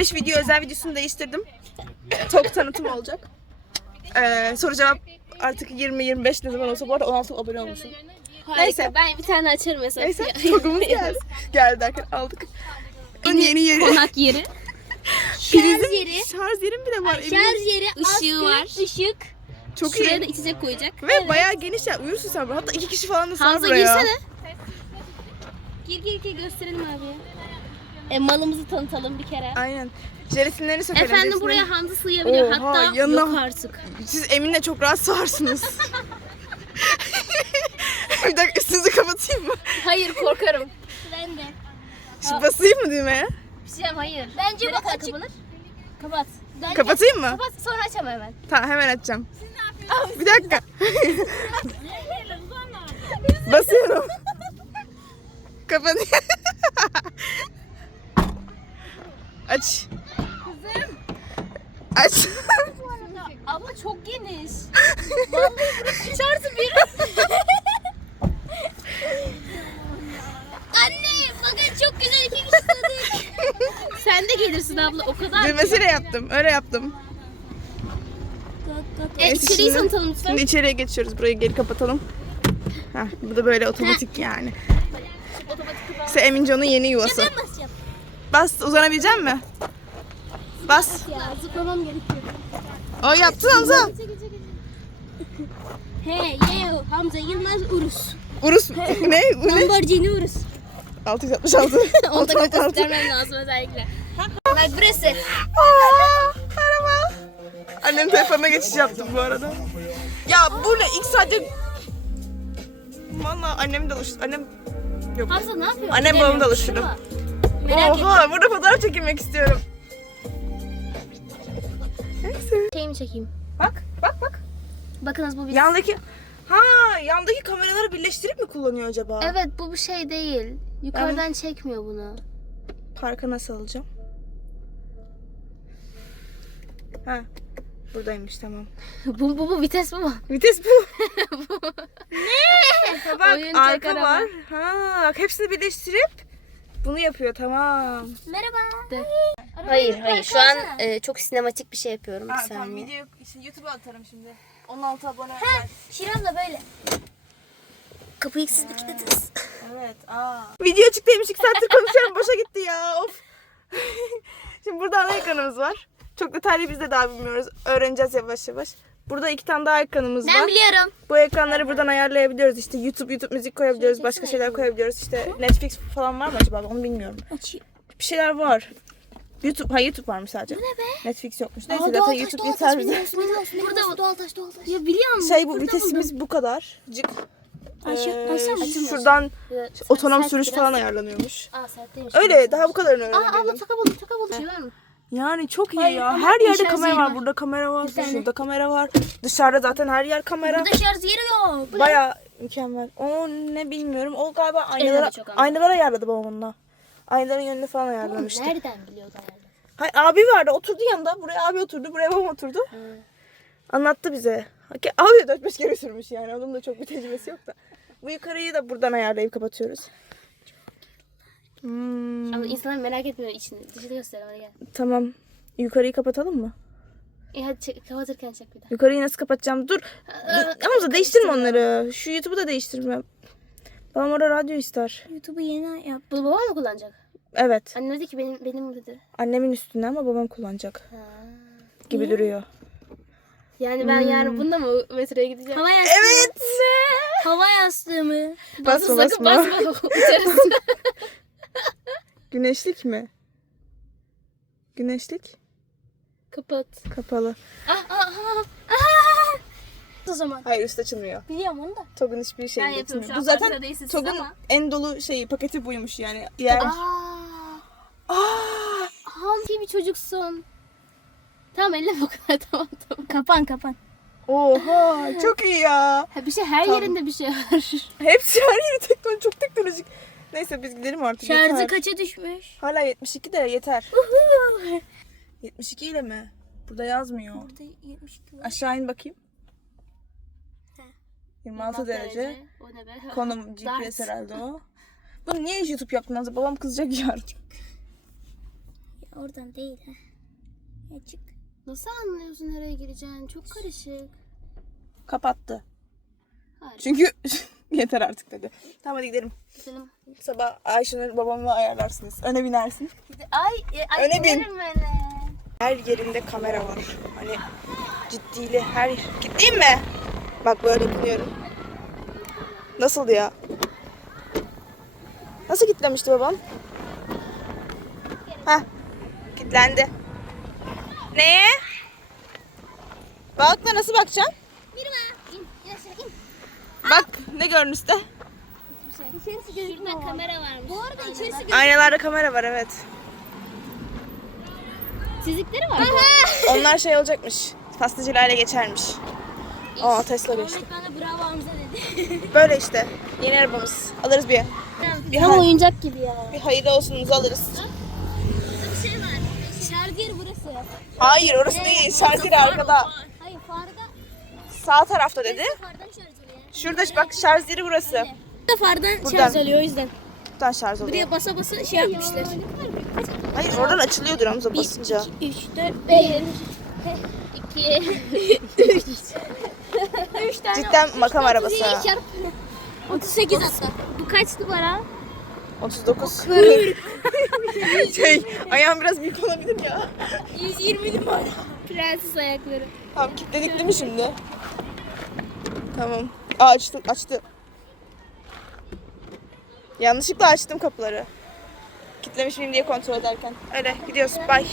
15 video özel videosunu değiştirdim. Tok tanıtım olacak. Ee, soru cevap artık 20-25 ne zaman olsa bu arada 16 abone olmuşum. Neyse. Ben bir tane açarım mesela. Neyse Tok'umuz geldi. Geldi derken aldık. Bunun yeni yeri. Konak yeri. Prizim, yeri. şarj yerim bile var. Şarj yeri. Işığı var. Işık. Çok Şuraya iyi. da içecek koyacak. Ve bayağı geniş ya. Uyursun sen burada. Hatta iki kişi falan da sığar buraya. girsene. Gir gir gir gösterelim abi. E, malımızı tanıtalım bir kere. Aynen. Jelatinlerini sökelim. Efendim jelatinlerini- buraya Hamza sığabiliyor. Oha, Hatta yanına- yok artık. Siz Emin'le çok rahat sığarsınız. bir dakika üstünüzü kapatayım mı? Hayır korkarım. Ben de. Şimdi basayım mı düğmeye? Bir şey hayır. Bence bak açık. Kapanır? Kapat. Bence Kapatayım mı? Kapat sonra açamam hemen. Tamam hemen açacağım. Bir dakika. Basıyorum. Kapanıyor. Aç. Kızım. Aç. Abla çok geniş. Vallahi burası içerisi bir. Anne bakın çok güzel iki kişi sığdık. Sen de gelirsin abla o kadar. Düğmesiyle yaptım. Öyle yaptım. E, Neyse, içeriği şimdi- tanıtalım lütfen. Şimdi içeriye geçiyoruz. Burayı geri kapatalım. Heh, bu da böyle otomatik yani. İşte Emincan'ın yeni yuvası. Bas uzanabilecek mi? Bas. Ya zıplamam gerekiyor. O yaptın Hamza. Hey yo Hamza Yılmaz Urus. Urus ne? Bu ne? Lamborghini Urus. 666. Onu da göstermem lazım özellikle. Bak burası. Aa, Araba. Annem telefonuna geçiş yaptım bu arada. Ya bu ne? İlk saatte... Valla annem de alıştı. Annem... Yok. Hamza ne yapıyor? Annem babamı da alıştırdım. Merak ettim. Oha burada fotoğraf çekilmek istiyorum. Neyse. Şeyimi çekeyim. Bak bak bak. Bakınız bu bir... Yandaki... Ha yandaki kameraları birleştirip mi kullanıyor acaba? Evet bu bir şey değil. Yukarıdan çekmiyor bunu. Parka nasıl alacağım? Ha. Buradaymış tamam. bu, bu, bu vites bu mu? Vites bu. ne? Bak Oyuncak arka araba. var. Ha, bak hepsini birleştirip bunu yapıyor tamam. Merhaba. Hayır hayır şu an e, çok sinematik bir şey yapıyorum bir Ha, tamam saniye. video işte YouTube'a atarım şimdi. 16 abone var. Şiran'la böyle. Kapıyı siz de kilitlediniz. Evet. Aa. Video çıktıymış 2 saattir konuşuyorum boşa gitti ya. Of. şimdi burada ana ekranımız var. Çok detaylı biz de daha bilmiyoruz. Öğreneceğiz yavaş yavaş. Burada iki tane daha ekranımız var. Ben biliyorum. Bu ekranları buradan ayarlayabiliyoruz. İşte YouTube, YouTube müzik koyabiliyoruz. Başka şeyler koyabiliyoruz. İşte Netflix falan var mı acaba? Onu bilmiyorum. Açayım. Bir şeyler var. YouTube, ha YouTube varmış sadece. Bu ne be? Netflix yokmuş. Neyse zaten YouTube yeter bize. Burada doğal taş doğal taş. Ya biliyor musun? Şey bu vitesimiz bu kadar. Cık. Aşağı- Ee, mı? şuradan Evet. otonom sürüş falan ayarlanıyormuş. Aa. Öyle daha bu kadarını Aa abla taka buldum taka buldum. Şey var mı? Yani çok iyi Hayır, ya. ama Her yerde şarj kamera yeri var. var. Burada kamera var. Bir tane. Şurada kamera var. Dışarıda zaten her yer kamera. Burada şarj yeri yok. Baya mükemmel. O ne bilmiyorum. O galiba aynalara, çok aynalara ayarladı babam onunla. Aynaların yönünü falan ayarlamıştı. Nereden biliyordu yani? Hayır abi vardı oturdu yanında. Buraya abi oturdu. Buraya babam oturdu. Anlattı bize. Ki- Abi de 4-5 kere sürmüş yani. Onun da çok bir tecrübesi yok da. Bu yukarıyı da buradan ayarlayıp kapatıyoruz. Hmm, Ama insanlar merak etmiyor içini. Dışarı göster bana gel. tamam. Yukarıyı kapatalım mı? E hadi çek, kapatırken çek bir daha. Yukarıyı nasıl kapatacağım? Dur. Hamza değiştirme onları. Şu YouTube'u da değiştirme. Babam orada radyo ister. YouTube'u yeni yap. Bu babam mı kullanacak? Evet. Annem dedi ki benim benim dedi. Annemin üstünde ama babam kullanacak Ha. gibi duruyor. Yani ben yarın bunda mı metroya gideceğim? Hava yastığı. Evet. Hava yastığı mı? Basma, basma. basma. Güneşlik mi? Güneşlik Kapat. kapalı. Ah ah ah. ah. O zaman. Hayır üst açılmıyor. Biliyorum onu da. TOG'un hiçbir şey Ben yapıyorum şu Bu zaten TOG'un ama. en dolu şeyi paketi buymuş yani. Diğer... Aa. Aa! Hangi bir çocuksun? Tamam elle bu kadar tamam tamam. Kapan kapan. Oha çok iyi ya. Ha, bir şey her Tamam. yerinde bir şey var. Hepsi her yeri teknoloji çok teknolojik. Neyse biz gidelim artık yeter. kaça düşmüş? Hala 72 de yeter. 72 ile mi? Burada yazmıyor. Burada 72 var. Aşağı in bakayım. 26 derece. O ne be? Konum GPS Dart. herhalde o. Bunu niye YouTube yaptın Nazlı? Babam kızacak yarın. oradan değil ha. Açık. Nasıl anlıyorsun nereye gireceğini? Çok karışık. Kapattı. Hayır. Çünkü yeter artık dedi. Tamam hadi gidelim. Gidelim. Sabah Ayşenur babamla ayarlarsınız. Öne binersin. Ay, e, ay Öne bin. giderim. Her yerinde kamera var. Hani ciddiyle her Gideyim mi? Bak böyle biniyorum. Nasıldı ya? Nasıl kitlemişti babam? Heh. Kitlendi. Neye? Balıkla nasıl bakacaksın? Yürüme. İn. İn aşağı in. Bak ne gördün üstte? İçerisi gözükmüyor. Şurada kamera varmış. Bu arada içerisi Aynalarda kamera var evet. Çizikleri var. Onlar şey olacakmış. Pastacıyla hale geçermiş. Aa Tesla geçti. Ahmet bana bravo Hamza dedi. Böyle işte. Yeni arabamız. Alırız bir. Bir, Tam hay- oyuncak gibi ya. bir hayırlı olsunumuzu alırız. bir şey var. Şarj yeri burası. Hayır orası değil. Şarj yeri arkada. Hayır farda. Sağ tarafta dedi. Fardan şarj. Şurada bak şarj yeri burası. Burada fardan Buradan. şarj oluyor o yüzden. Buradan şarj oluyor. Buraya basa basa şey yapmışlar. Hayır oradan açılıyordur Hamza basınca. 3, 4, 5. 2, 3. 3 tane. Cidden makam arabası. ha. 38 hatta. Bu kaç numara? 39. şey ayağım biraz büyük olabilir ya. 120 numara. Prenses ayakları. Tamam kilitledik değil mi şimdi? Tamam. Aa açtı, açtı. Yanlışlıkla açtım kapıları. Kitlemiş miyim diye kontrol ederken. Öyle gidiyoruz. Bye.